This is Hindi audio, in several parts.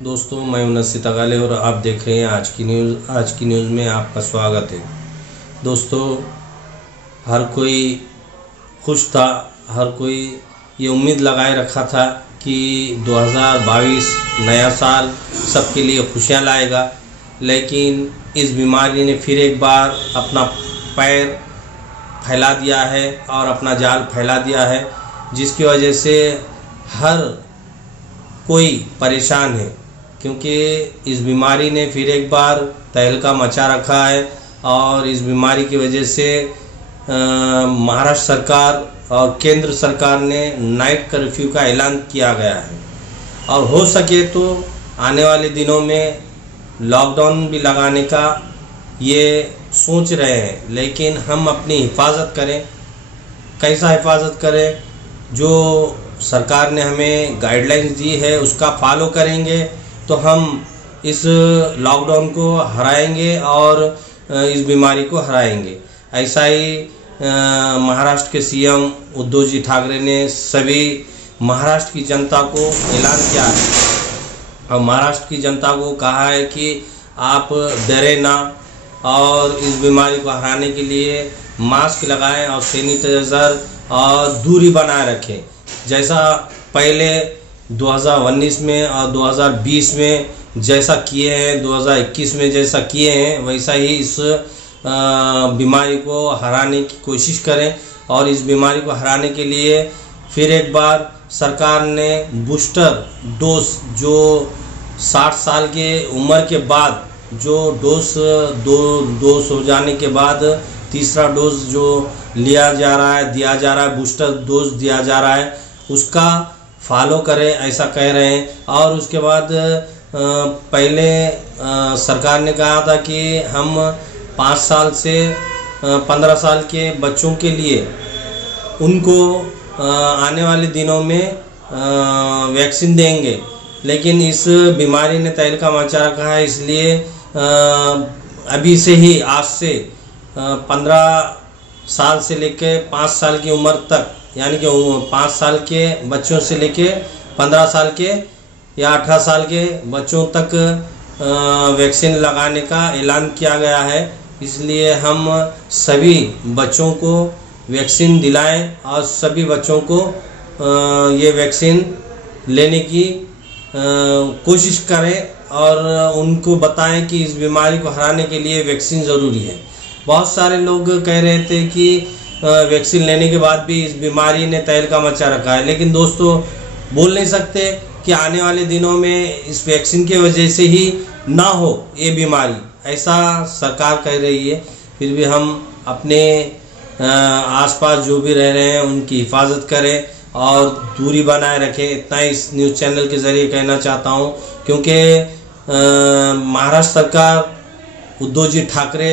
दोस्तों, मैं हूं नसीत अगाले और आप देख रहे हैं आज की न्यूज़। आज की न्यूज़ में आपका स्वागत है। दोस्तों, हर कोई खुश था, हर कोई ये उम्मीद लगाए रखा था कि 2022 नया साल सबके लिए खुशियां लाएगा, लेकिन इस बीमारी ने फिर एक बार अपना पैर फैला दिया है और अपना जाल फैला दिया है, जिसकी वजह से हर कोई परेशान है। क्योंकि इस बीमारी ने फिर एक बार तहलका मचा रखा है और इस बीमारी की वजह से महाराष्ट्र सरकार और केंद्र सरकार ने नाइट कर्फ्यू का ऐलान किया गया है और हो सके तो आने वाले दिनों में लॉकडाउन भी लगाने का ये सोच रहे हैं। लेकिन हम अपनी हिफाजत करें। कैसा हिफाजत करें? जो सरकार ने हमें गाइडलाइंस दी है उसका फॉलो करेंगे तो हम इस लॉकडाउन को हराएंगे और इस बीमारी को हराएंगे। ऐसा ही महाराष्ट्र के सीएम उद्धव जी ठाकरे ने सभी महाराष्ट्र की जनता को ऐलान किया है और महाराष्ट्र की जनता को कहा है कि आप डरे ना और इस बीमारी को हराने के लिए मास्क लगाएं और सैनिटाइजर और दूरी बनाए रखें। जैसा पहले 2019 में और 2020 में जैसा किए हैं, 2021 में जैसा किए हैं, वैसा ही इस बीमारी को हराने की कोशिश करें। और इस बीमारी को हराने के लिए फिर एक बार सरकार ने बूस्टर डोज, जो 60 साल के उम्र के बाद जो डोज हो जाने के बाद तीसरा डोज जो दिया जा रहा है, बूस्टर डोज दिया जा रहा है, उसका फॉलो करें, ऐसा कह रहे हैं। और उसके बाद पहले सरकार ने कहा था कि हम 5 साल से 15 साल के बच्चों के लिए उनको आने वाले दिनों में वैक्सीन देंगे, लेकिन इस बीमारी ने तहलका मचा रखा है। इसलिए अभी से ही, आज से 15 साल से लेकर 5 साल की उम्र तक, यानी कि 5 साल के बच्चों से लेके 15 साल के या 18 साल के बच्चों तक वैक्सीन लगाने का ऐलान किया गया है। इसलिए हम सभी बच्चों को वैक्सीन दिलाएं और सभी बच्चों को ये वैक्सीन लेने की कोशिश करें और उनको बताएं कि इस बीमारी को हराने के लिए वैक्सीन ज़रूरी है। बहुत सारे लोग कह रहे थे कि वैक्सीन लेने के बाद भी इस बीमारी ने तहलका मचा रखा है, लेकिन दोस्तों बोल नहीं सकते कि आने वाले दिनों में इस वैक्सीन की वजह से ही ना हो ये बीमारी, ऐसा सरकार कह रही है। फिर भी हम अपने आसपास जो भी रह रहे हैं उनकी हिफाजत करें और दूरी बनाए रखें। इतना ही इस न्यूज़ चैनल के ज़रिए कहना चाहता हूँ, क्योंकि महाराष्ट्र सरकार, उद्धव जी ठाकरे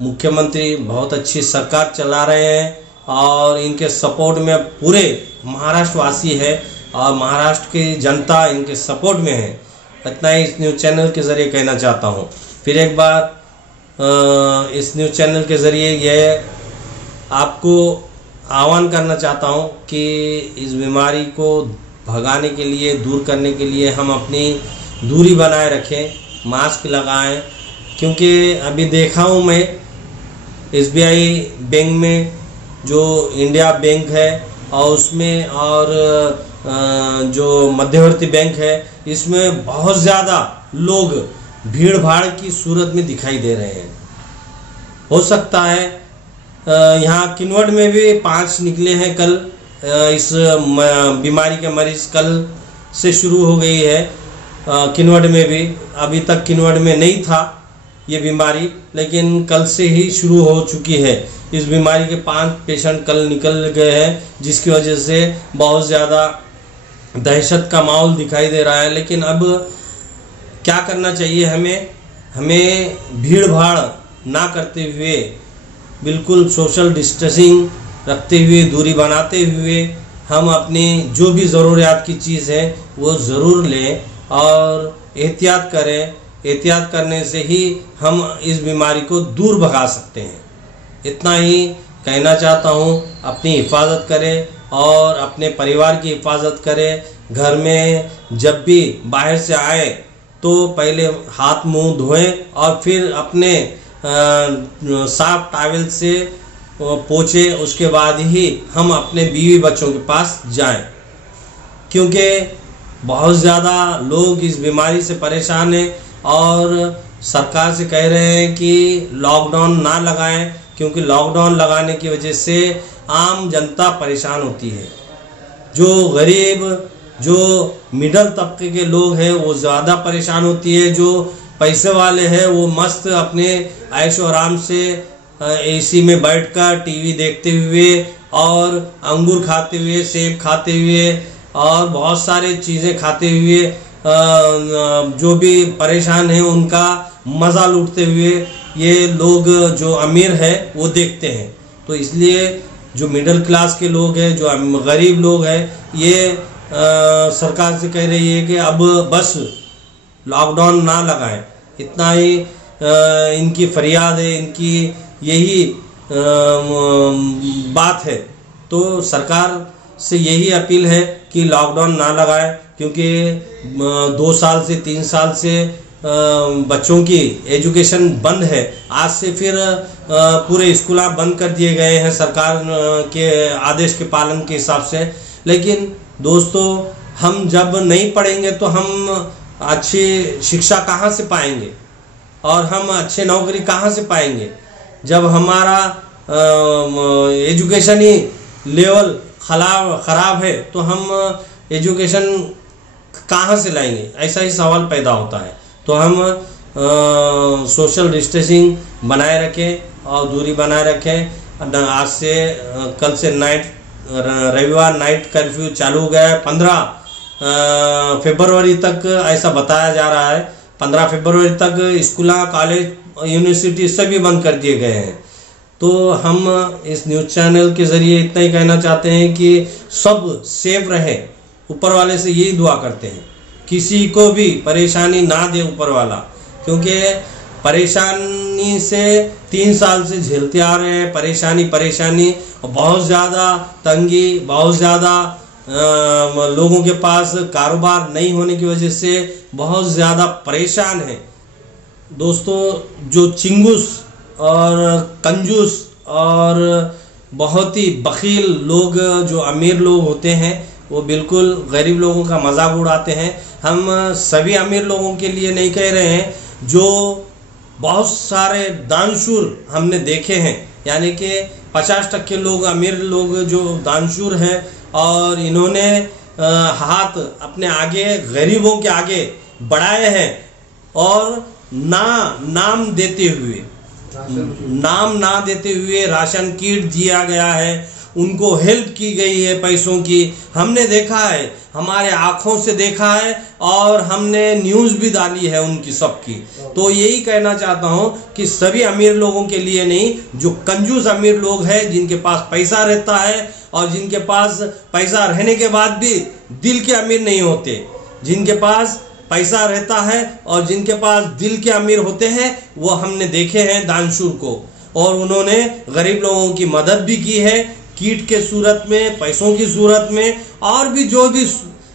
मुख्यमंत्री बहुत अच्छी सरकार चला रहे हैं और इनके सपोर्ट में पूरे महाराष्ट्र वासी है और महाराष्ट्र की जनता इनके सपोर्ट में है। इतना ही इस न्यूज़ चैनल के ज़रिए कहना चाहता हूँ। फिर एक बार इस न्यूज़ चैनल के ज़रिए यह आपको आह्वान करना चाहता हूँ कि इस बीमारी को भगाने के लिए, दूर करने के लिए हम अपनी दूरी बनाए रखें, मास्क लगाएं। क्योंकि अभी देखा हूँ मैं SBI बैंक में, जो इंडिया बैंक है, और उसमें और जो मध्यवर्ती बैंक है, इसमें बहुत ज़्यादा लोग भीड़ भाड़ की सूरत में दिखाई दे रहे हैं। हो सकता है यहाँ किन्नौर में भी 5 निकले हैं कल। इस बीमारी के मरीज कल से शुरू हो गई है किन्नौर में भी। अभी तक किन्नौर में नहीं था ये बीमारी, लेकिन कल से ही शुरू हो चुकी है। इस बीमारी के 5 पेशेंट कल निकल गए हैं, जिसकी वजह से बहुत ज़्यादा दहशत का माहौल दिखाई दे रहा है। लेकिन अब क्या करना चाहिए हमें भीड़ भाड़ ना करते हुए, बिल्कुल सोशल डिस्टेंसिंग रखते हुए, दूरी बनाते हुए हम अपनी जो भी ज़रूरियात की चीज़ है वो ज़रूर लें और एहतियात करें। एहतियात करने से ही हम इस बीमारी को दूर भगा सकते हैं। इतना ही कहना चाहता हूँ। अपनी हिफाजत करें और अपने परिवार की हिफाजत करें। घर में जब भी बाहर से आए तो पहले हाथ मुंह धोएं और फिर अपने साफ टॉवल से पोंछे, उसके बाद ही हम अपने बीवी बच्चों के पास जाएं, क्योंकि बहुत ज़्यादा लोग इस बीमारी से परेशान हैं और सरकार से कह रहे हैं कि लॉकडाउन ना लगाएं, क्योंकि लॉकडाउन लगाने की वजह से आम जनता परेशान होती है। जो गरीब, जो मिडिल तबके के लोग हैं वो ज़्यादा परेशान होती है। जो पैसे वाले हैं वो मस्त अपने ऐशो आराम से एसी में बैठकर टीवी देखते हुए और अंगूर खाते हुए, सेब खाते हुए और बहुत सारी चीज़ें खाते हुए जो भी परेशान हैं उनका मज़ा लूटते हुए ये लोग जो अमीर है वो देखते हैं। तो इसलिए जो मिडिल क्लास के लोग हैं, जो गरीब लोग हैं, ये सरकार से कह रही है कि अब बस लॉकडाउन ना लगाएं। इतना ही इनकी फरियाद है, इनकी यही बात है। तो सरकार से यही अपील है कि लॉकडाउन ना लगाएं, क्योंकि 2 साल से 3 साल से बच्चों की एजुकेशन बंद है। आज से फिर पूरे स्कूल बंद कर दिए गए हैं सरकार के आदेश के पालन के हिसाब से। लेकिन दोस्तों, हम जब नहीं पढ़ेंगे तो हम अच्छी शिक्षा कहाँ से पाएंगे और हम अच्छे नौकरी कहाँ से पाएंगे? जब हमारा एजुकेशन ही लेवल ख़राब है तो हम एजुकेशन कहाँ से लाएंगे? ऐसा ही सवाल पैदा होता है। तो हम सोशल डिस्टेंसिंग बनाए रखें और दूरी बनाए रखें। आज से कल से रविवार नाइट कर्फ्यू चालू हो गया है। 15 फरवरी तक ऐसा बताया जा रहा है। 15 फरवरी तक स्कूल, कॉलेज, यूनिवर्सिटी सभी बंद कर दिए गए हैं। तो हम इस न्यूज़ चैनल के ज़रिए इतना ही कहना चाहते हैं कि सब सेफ रहे। ऊपर वाले से यही दुआ करते हैं, किसी को भी परेशानी ना दे ऊपर वाला, क्योंकि परेशानी से 3 साल से झेलते आ रहे हैं। परेशानी और बहुत ज़्यादा तंगी, बहुत ज़्यादा लोगों के पास कारोबार नहीं होने की वजह से बहुत ज़्यादा परेशान है। दोस्तों, जो चिंगुस और कंजूस और बहुत ही बखील लोग, जो अमीर लोग होते हैं, वो बिल्कुल गरीब लोगों का मजाक उड़ाते हैं। हम सभी अमीर लोगों के लिए नहीं कह रहे हैं, जो बहुत सारे दानशूर हमने देखे हैं, यानी कि 50% लोग, अमीर लोग जो दानशूर हैं और इन्होंने हाथ अपने आगे गरीबों के आगे बढ़ाए हैं और नाम ना देते हुए राशन किट दिया गया है, उनको हेल्प की गई है पैसों की। हमने देखा है, हमारे आंखों से देखा है और हमने न्यूज़ भी डाली है उनकी सबकी। तो यही कहना चाहता हूं कि सभी अमीर लोगों के लिए नहीं, जो कंजूस अमीर लोग हैं, जिनके पास पैसा रहता है और जिनके पास पैसा रहने के बाद भी दिल के अमीर नहीं होते, जिनके पास पैसा रहता है और जिनके पास दिल के अमीर होते हैं, वो हमने देखे हैं दानशूर को, और उन्होंने गरीब लोगों की मदद भी की है, कीट के सूरत में, पैसों की सूरत में, और भी जो भी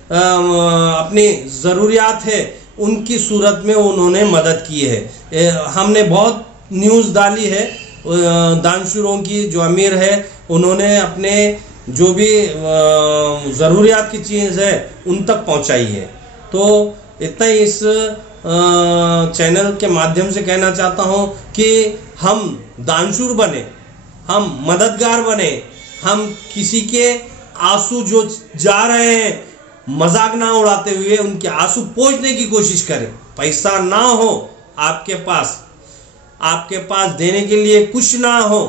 अपनी ज़रूरियात है उनकी सूरत में उन्होंने मदद की है। हमने बहुत न्यूज़ डाली है दानशूरों की, जो अमीर है उन्होंने अपने जो भी ज़रूरियात की चीज़ है उन तक पहुंचाई है। तो इतना ही इस चैनल के माध्यम से कहना चाहता हूं कि हम दानशूर बने, हम मददगार बने, हम किसी के आंसू जो जा रहे हैं मजाक ना उड़ाते हुए उनके आंसू पोंछने की कोशिश करें। पैसा ना हो आपके पास देने के लिए कुछ ना हो,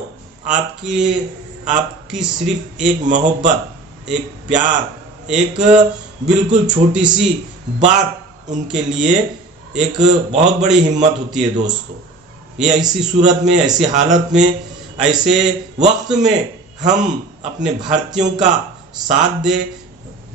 आपकी सिर्फ एक मोहब्बत, एक प्यार, एक बिल्कुल छोटी सी बात उनके लिए एक बहुत बड़ी हिम्मत होती है। दोस्तों, ये ऐसी सूरत में, ऐसी हालत में, ऐसे वक्त में हम अपने भारतीयों का साथ दें।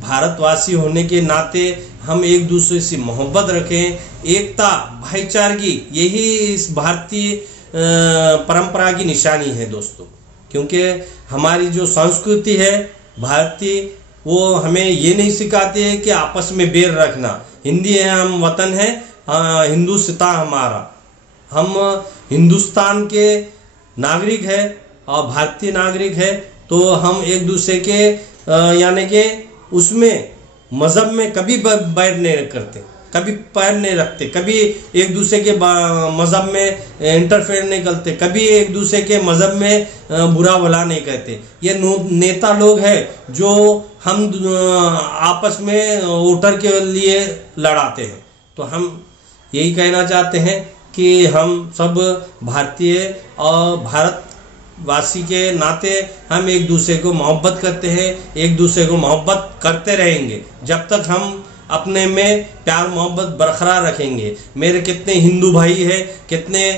भारतवासी होने के नाते हम एक दूसरे से मोहब्बत रखें, एकता, भाईचारगी, यही इस भारतीय परंपरा की निशानी है दोस्तों। क्योंकि हमारी जो संस्कृति है भारतीय वो हमें ये नहीं सिखाते हैं कि आपस में बैर रखना। हिंदी है, हम वतन है, हिंदुस्तान हमारा, हम हिंदुस्तान के नागरिक है और भारतीय नागरिक है, तो हम एक दूसरे के यानी कि उसमें मज़हब में कभी बैर नहीं करते, कभी पैर नहीं रखते, कभी एक दूसरे के मज़हब में इंटरफेयर नहीं करते, कभी एक दूसरे के मज़हब में बुरा भला नहीं कहते। ये नेता लोग हैं जो हम आपस में वोटर के लिए लड़ाते हैं। तो हम यही कहना चाहते हैं कि हम सब भारतीय और भारतवासी के नाते हम एक दूसरे को मोहब्बत करते हैं, एक दूसरे को मोहब्बत करते रहेंगे जब तक हम अपने में प्यार मोहब्बत बरकरार रखेंगे। मेरे कितने हिंदू भाई है, कितने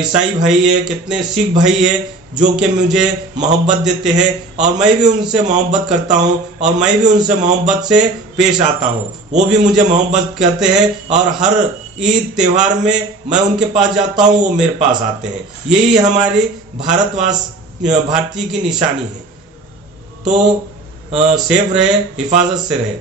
ईसाई भाई है, कितने सिख भाई है जो कि मुझे मोहब्बत देते हैं और मैं भी उनसे मोहब्बत करता हूं और मैं भी उनसे मोहब्बत से पेश आता हूं। वो भी मुझे मोहब्बत करते हैं और हर ईद त्यौहार में मैं उनके पास जाता हूं, वो मेरे पास आते हैं। यही हमारी भारतीय की निशानी है। तो सेफ रहे, हिफाजत से रहे।